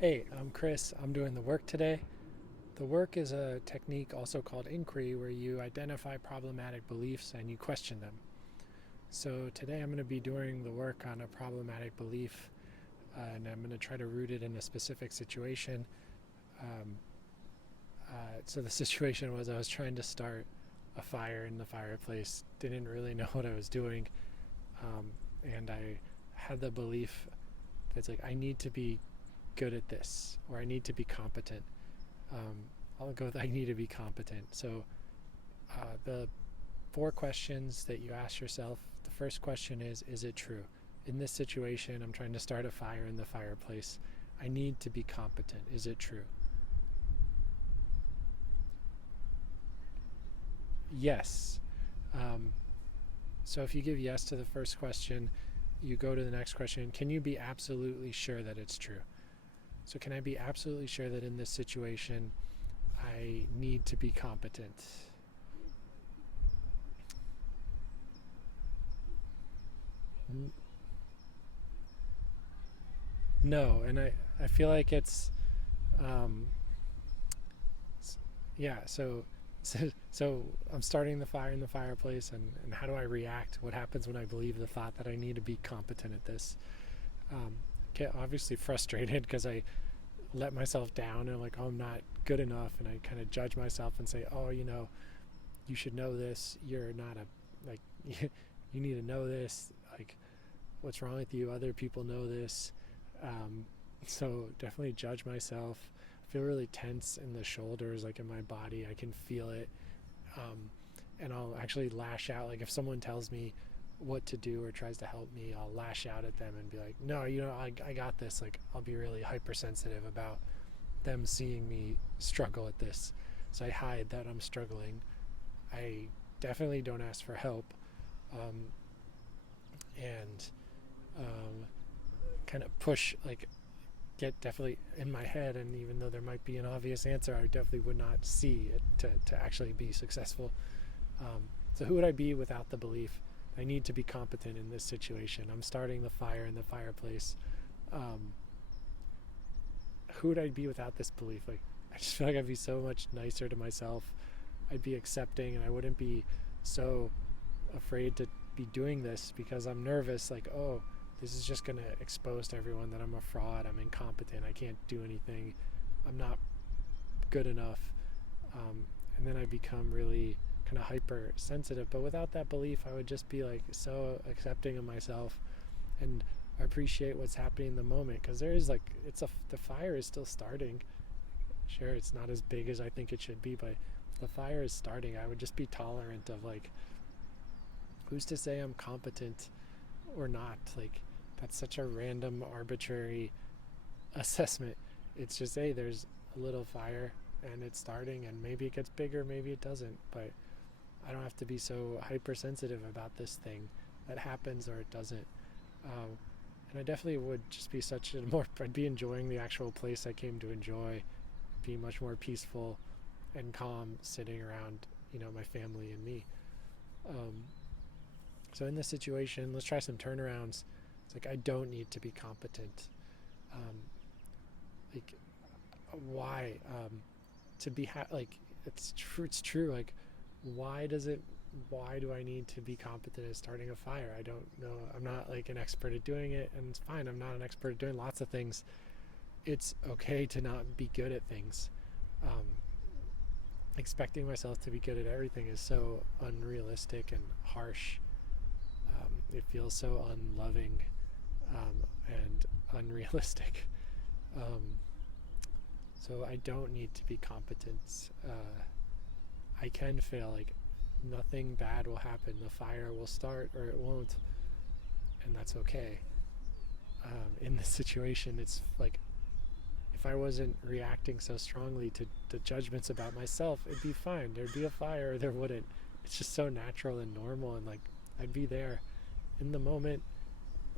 Hey, I'm Chris. I'm doing the work today. The work is a technique also called inquiry where you identify problematic beliefs and you question them. So today I'm going to be doing the work on a problematic belief and I'm going to try to root it in a specific situation. Um, so the situation was I was trying to start a fire in the fireplace, didn't really know what I was doing, um, and I had the belief that's like I need to be good at this or I need to be competent. um, I'll go with I need to be competent. So the four questions that you ask yourself, the first question is it true? In this situation, I'm trying to start a fire in the fireplace. I need to be competent. Is it true? Yes. Um, so if you give yes to the first question, you go to the next question. Can you be absolutely sure that it's true? So, can I be absolutely sure that in this situation, I need to be competent? No, and I feel like it's um, yeah. So I'm starting the fire in the fireplace, and how do I react? What happens when I believe the thought that I need to be competent at this? Um, get obviously frustrated because I let myself down and I'm like, oh, I'm not good enough, and I kind of judge myself and say, oh, you should know this. You're not a like you need to know this. Like, what's wrong with you? Other people know this. Um, so definitely judge myself. I feel really tense in the shoulders, like in my body. I can feel it. Um, and I'll actually lash out. Like if someone tells me what to do or tries to help me, I'll lash out at them and be like, no, I got this. Like I'll be really hypersensitive about them seeing me struggle at this. So I hide that I'm struggling. I definitely don't ask for help. Um, and um, kind of push, like get definitely in my head, and even though there might be an obvious answer, I definitely would not see it to actually be successful. So who would I be without the belief I need to be competent in this situation? I'm starting the fire in the fireplace. um, who would I be without this belief? Like I just feel like I'd be so much nicer to myself. I'd be accepting and I wouldn't be so afraid to be doing this because I'm nervous, like, oh, this is just going to expose to everyone that I'm a fraud, I'm incompetent, I can't do anything, I'm not good enough. And then I become really kind of hypersensitive. But without that belief, I would just be like so accepting of myself and appreciate what's happening in the moment, because there is like the fire is still starting. Sure, it's not as big as I think it should be, but the fire is starting. I would just be tolerant of like, who's to say I'm competent or not? Like that's such a random, arbitrary assessment. It's just, hey, there's a little fire and it's starting, and maybe it gets bigger, maybe it doesn't. But I don't have to be so hypersensitive about this thing that happens or it doesn't. Um, and I definitely would just be such a more. I'd be enjoying the actual place I came to enjoy, be much more peaceful and calm sitting around, my family and me. Um, so in this situation, let's try some turnarounds. It's like I don't need to be competent. Um, like why to be like it's true. It's true. Like why does it? Why do I need to be competent at starting a fire? I don't know. I'm not like an expert at doing it, and it's fine. I'm not an expert at doing lots of things. It's okay to not be good at things. Um, expecting myself to be good at everything is so unrealistic and harsh. It feels so unloving and unrealistic. Um, so I don't need to be competent. I can fail. Like nothing bad will happen. The fire will start or it won't, and that's okay. In this situation, it's like if I wasn't reacting so strongly to the judgments about myself, it'd be fine. There'd be a fire or there wouldn't. It's just so natural and normal, and like I'd be there in the moment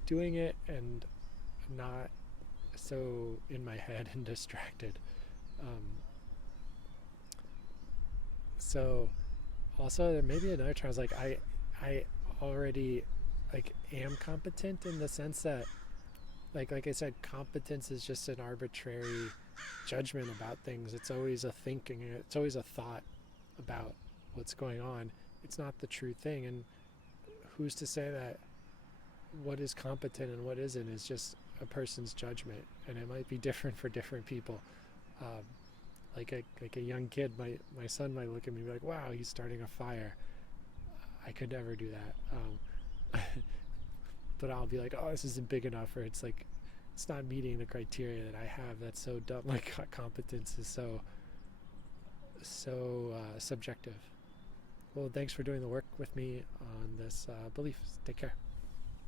doing it and not so in my head and distracted. Um, so also there may be another term. Like I already like am competent in the sense that like I said, competence is just an arbitrary judgment about things. It's always a thinking, it's always a thought about what's going on. It's not the true thing. And who's to say that what is competent and what isn't is just a person's judgment, and it might be different for different people. Um, like a young kid, my son might look at me and be like, "Wow, he's starting a fire." I could never do that. But I'll be like, "Oh, this isn't big enough," or it's like, it's not meeting the criteria that I have. That's so dumb. Like competence is so subjective. Well, thanks for doing the work with me on this belief. Take care.